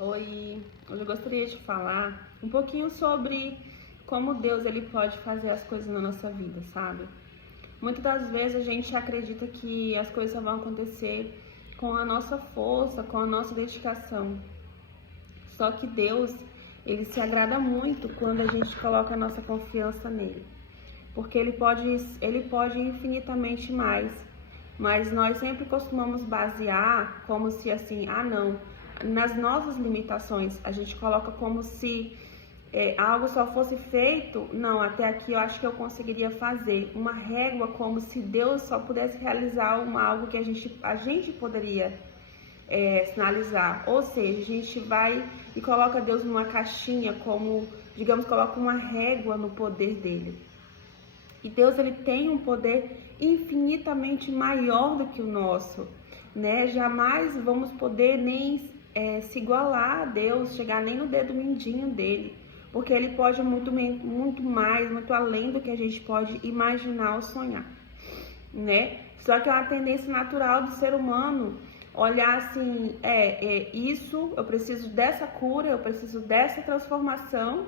Oi, hoje eu gostaria de falar um pouquinho sobre como Deus ele pode fazer as coisas na nossa vida, sabe? Muitas das vezes a gente acredita que as coisas vão acontecer com a nossa força, com a nossa dedicação. Só que Deus, ele se agrada muito quando a gente coloca a nossa confiança nele, porque ele pode infinitamente mais. Mas nós sempre costumamos basear como se assim, não, nas nossas limitações. A gente coloca como se algo só fosse feito, não, até aqui eu acho que eu conseguiria fazer. Uma régua como se Deus só pudesse realizar algo que a gente poderia sinalizar. Ou seja, a gente vai e coloca Deus numa caixinha, como, digamos, coloca uma régua no poder dele. E Deus, ele tem um poder infinitamente maior do que o nosso, né? Jamais vamos poder nem se igualar a Deus, chegar nem no dedo mindinho dele, porque ele pode muito mais, muito além do que a gente pode imaginar ou sonhar, né? Só que é uma tendência natural do ser humano olhar assim, isso, eu preciso dessa cura, eu preciso dessa transformação,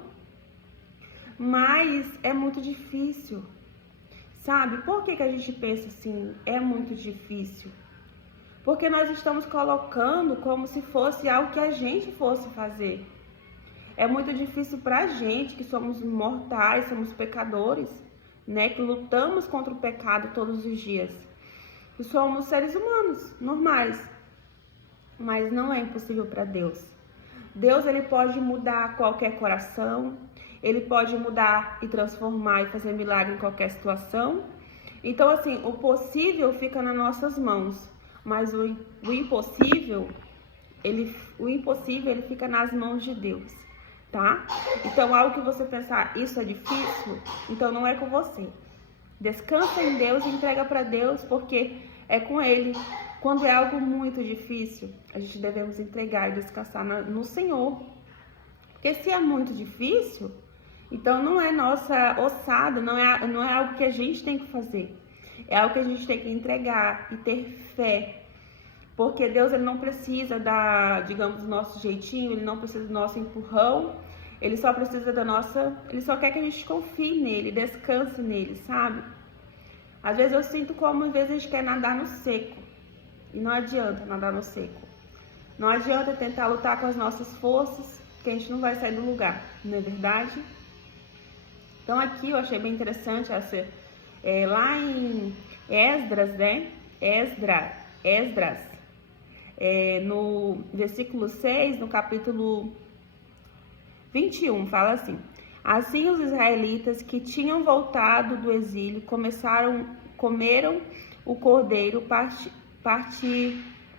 mas é muito difícil. Sabe, por que a gente pensa assim, é muito difícil? Porque nós estamos colocando como se fosse algo que a gente fosse fazer. É muito difícil pra gente, que somos mortais, somos pecadores, né? Que lutamos contra o pecado todos os dias. E somos seres humanos, normais. Mas não é impossível para Deus. Deus, ele pode mudar qualquer coração, ele pode mudar e transformar e fazer milagre em qualquer situação. Então, assim, o possível fica nas nossas mãos, mas o impossível, ele fica nas mãos de Deus, tá? Então, algo que você pensar, isso é difícil, então não é com você. Descansa em Deus e entrega para Deus, porque é com Ele. Quando é algo muito difícil, a gente devemos entregar e descansar no Senhor. Porque se é muito difícil, então não é nossa ossada, não é algo que a gente tem que fazer. É algo que a gente tem que entregar e ter fé. Porque Deus, ele não precisa do nosso jeitinho, ele não precisa do nosso empurrão, ele só precisa ele só quer que a gente confie nele, descanse nele, sabe? Às vezes eu sinto como às vezes a gente quer nadar no seco. E não adianta nadar no seco. Não adianta tentar lutar com as nossas forças, que a gente não vai sair do lugar, não é verdade? Então aqui eu achei bem interessante lá em Esdras, né? Esdras, no versículo 6, no capítulo 21, fala assim: assim os israelitas que tinham voltado do exílio comeram o cordeiro,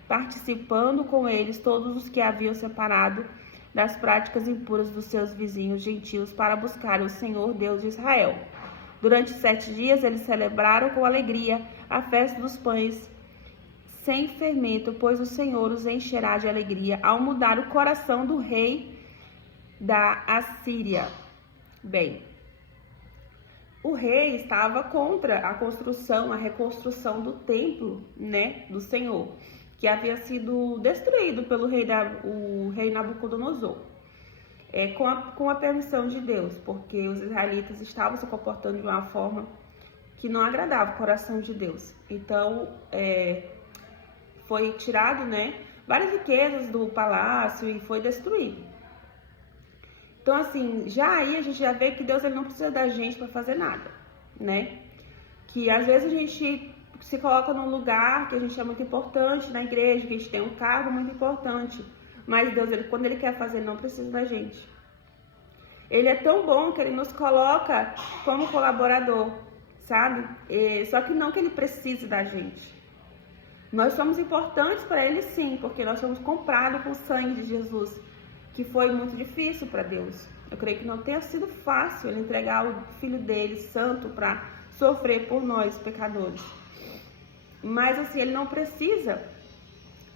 participando com eles todos os que haviam separado das práticas impuras dos seus vizinhos gentios para buscar o Senhor Deus de Israel. Durante 7 dias eles celebraram com alegria a festa dos pães sem fermento, pois o Senhor os encherá de alegria ao mudar o coração do rei da Assíria. Bem, o rei estava contra a reconstrução do templo, né, do Senhor, que havia sido destruído pelo o rei Nabucodonosor, com a permissão de Deus, porque os israelitas estavam se comportando de uma forma que não agradava o coração de Deus. Então, foi tirado, né, várias riquezas do palácio e foi destruído. Então, assim, já aí a gente já vê que Deus, ele não precisa da gente para fazer nada, né? Que às vezes a gente se coloca num lugar que a gente é muito importante na igreja, que a gente tem um cargo muito importante, mas Deus, quando ele quer fazer, ele não precisa da gente. Ele é tão bom que ele nos coloca como colaborador, sabe? Só que não que ele precise da gente. Nós somos importantes para ele, sim, porque nós somos comprados com o sangue de Jesus, que foi muito difícil para Deus. Eu creio que não tenha sido fácil ele entregar o filho dele, santo, para sofrer por nós, pecadores. Mas assim, ele não precisa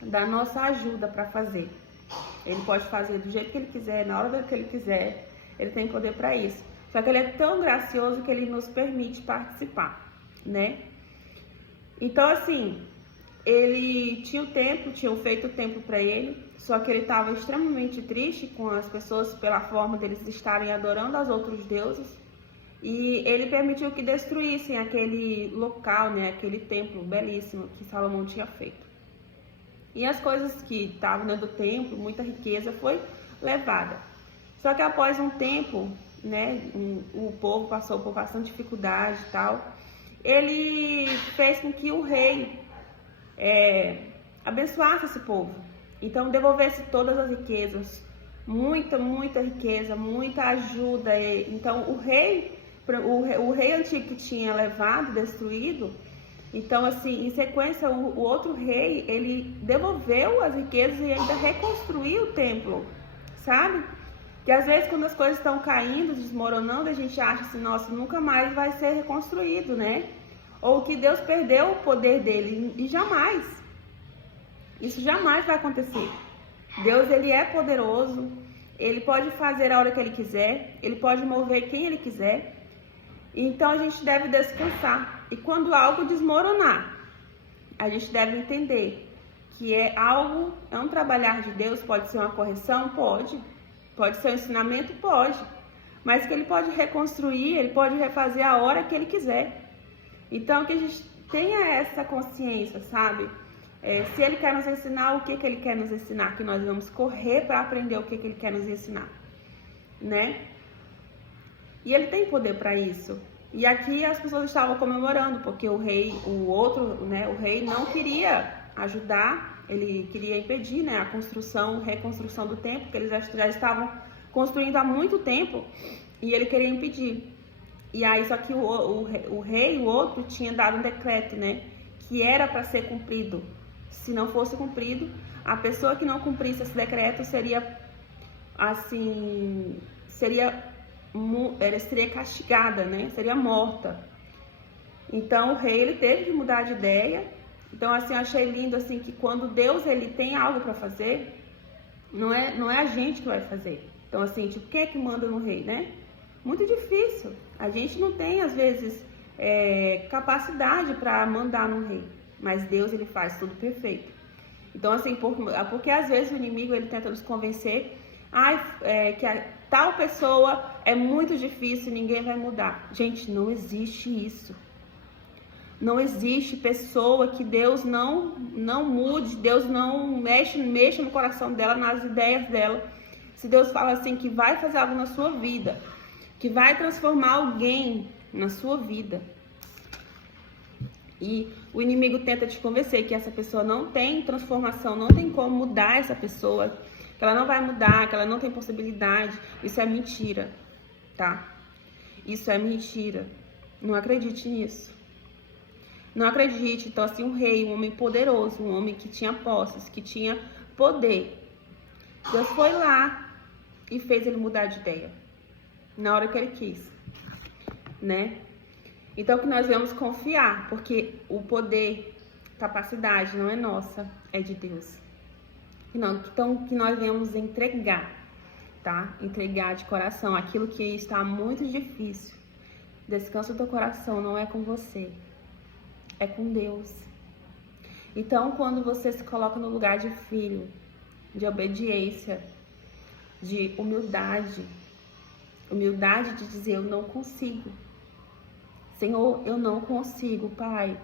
da nossa ajuda para fazer. Ele pode fazer do jeito que ele quiser, na hora que ele quiser. Ele tem poder para isso. Só que ele é tão gracioso que ele nos permite participar, né? Então, assim, ele tinha o templo, tinham feito o templo para ele, só que ele estava extremamente triste com as pessoas pela forma deles estarem adorando aos outros deuses. E ele permitiu que destruíssem aquele local, né, aquele templo belíssimo que Salomão tinha feito. E as coisas que estavam dentro do templo, muita riqueza, foi levada. Só que após um tempo, né, o povo passou por bastante dificuldade e tal. Ele fez com que o rei abençoasse esse povo. Então devolvesse todas as riquezas, muita riqueza, muita ajuda. Então o rei antigo que tinha levado, destruído, então assim, em sequência o outro rei, ele devolveu as riquezas e ainda reconstruiu o templo, sabe? Que às vezes quando as coisas estão caindo, desmoronando, a gente acha assim, nossa, nunca mais vai ser reconstruído, né? Ou que Deus perdeu o poder dele, e jamais. Isso jamais vai acontecer. Deus, ele é poderoso, ele pode fazer a hora que ele quiser, ele pode mover quem ele quiser. Então a gente deve descansar. E quando algo desmoronar, a gente deve entender que é um trabalhar de Deus. Pode ser uma correção? Pode ser um ensinamento? Pode. Mas que ele pode reconstruir, ele pode refazer a hora que ele quiser. Então que a gente tenha essa consciência, sabe? Se ele quer nos ensinar, o que ele quer nos ensinar? Que nós vamos correr para aprender o que ele quer nos ensinar, né? E ele tem poder para isso. E aqui as pessoas estavam comemorando, porque o rei não queria ajudar, ele queria impedir, né, a reconstrução do templo, que eles já estavam construindo há muito tempo, e ele queria impedir. E aí, só que o rei, o outro, tinha dado um decreto, né, que era para ser cumprido. Se não fosse cumprido, a pessoa que não cumprisse esse decreto seria castigada, né? Seria morta. Então o rei, ele teve que mudar de ideia. Então assim, eu achei lindo assim que quando Deus, ele tem algo para fazer, não é a gente que vai fazer. Então assim, tipo, quem é que manda no rei, né? Muito difícil. A gente não tem às vezes capacidade para mandar no rei, mas Deus, ele faz tudo perfeito. Então assim, porque às vezes o inimigo, ele tenta nos convencer que tal pessoa é muito difícil, ninguém vai mudar. Gente, não existe isso. Não existe pessoa que Deus não mude, Deus não mexa no coração dela, nas ideias dela. Se Deus fala assim que vai fazer algo na sua vida, que vai transformar alguém na sua vida, e o inimigo tenta te convencer que essa pessoa não tem transformação, não tem como mudar essa pessoa, que ela não vai mudar, que ela não tem possibilidade, isso é mentira, tá? Isso é mentira. Não acredite nisso. Não acredite. Então assim, um rei, um homem poderoso, um homem que tinha posses, que tinha poder, Deus foi lá e fez ele mudar de ideia na hora que ele quis, né? Então que nós devemos confiar, porque o poder, capacidade não é nossa, é de Deus. Então que nós devemos entregar, tá? Entregar de coração aquilo que está muito difícil. Descansa do teu coração, não é com você, é com Deus. Então quando você se coloca no lugar de filho, de obediência, de humildade de dizer, eu não consigo. Senhor, eu não consigo, Pai.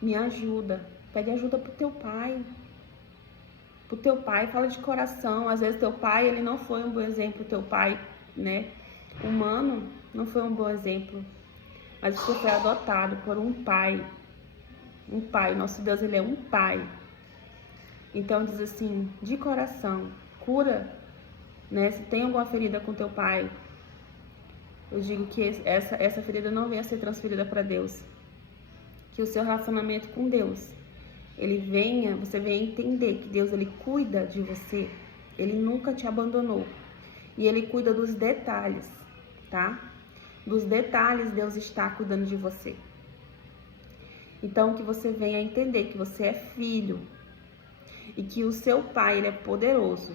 Me ajuda. Pede ajuda pro teu pai. Pro teu pai, fala de coração. Às vezes teu pai, ele não foi um bom exemplo. Teu pai, né, humano, não foi um bom exemplo. Mas você foi adotado por um pai. Um pai. Nosso Deus, ele é um pai. Então diz assim, de coração, cura, né? Se tem alguma ferida com teu pai, eu digo que essa ferida não venha a ser transferida para Deus. Que o seu relacionamento com Deus, você venha entender que Deus, ele cuida de você. Ele nunca te abandonou. E ele cuida dos detalhes, tá? Dos detalhes Deus está cuidando de você. Então que você venha entender que você é filho. E que o seu pai, ele é poderoso.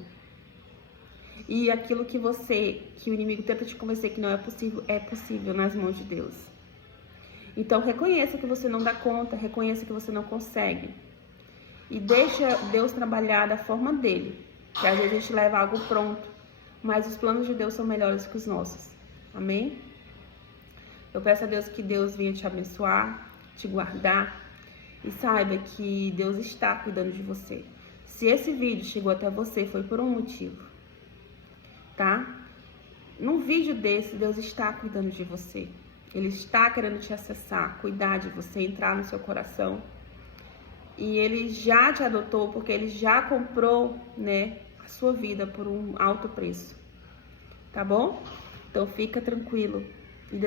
E aquilo que o inimigo tenta te convencer que não é possível nas mãos de Deus. Então reconheça que você não dá conta, reconheça que você não consegue. e deixa Deus trabalhar da forma dele. Que às vezes a gente leva algo pronto, mas os planos de Deus são melhores que os nossos. Amém? Eu peço a Deus que Deus venha te abençoar, te guardar e saiba que Deus está cuidando de você. Se esse vídeo chegou até você, foi por um motivo, tá? Num vídeo desse, Deus está cuidando de você. Ele está querendo te acessar, cuidar de você, entrar no seu coração. E Ele já te adotou porque Ele já comprou, né, a sua vida por um alto preço. Tá bom? Então fica tranquilo. E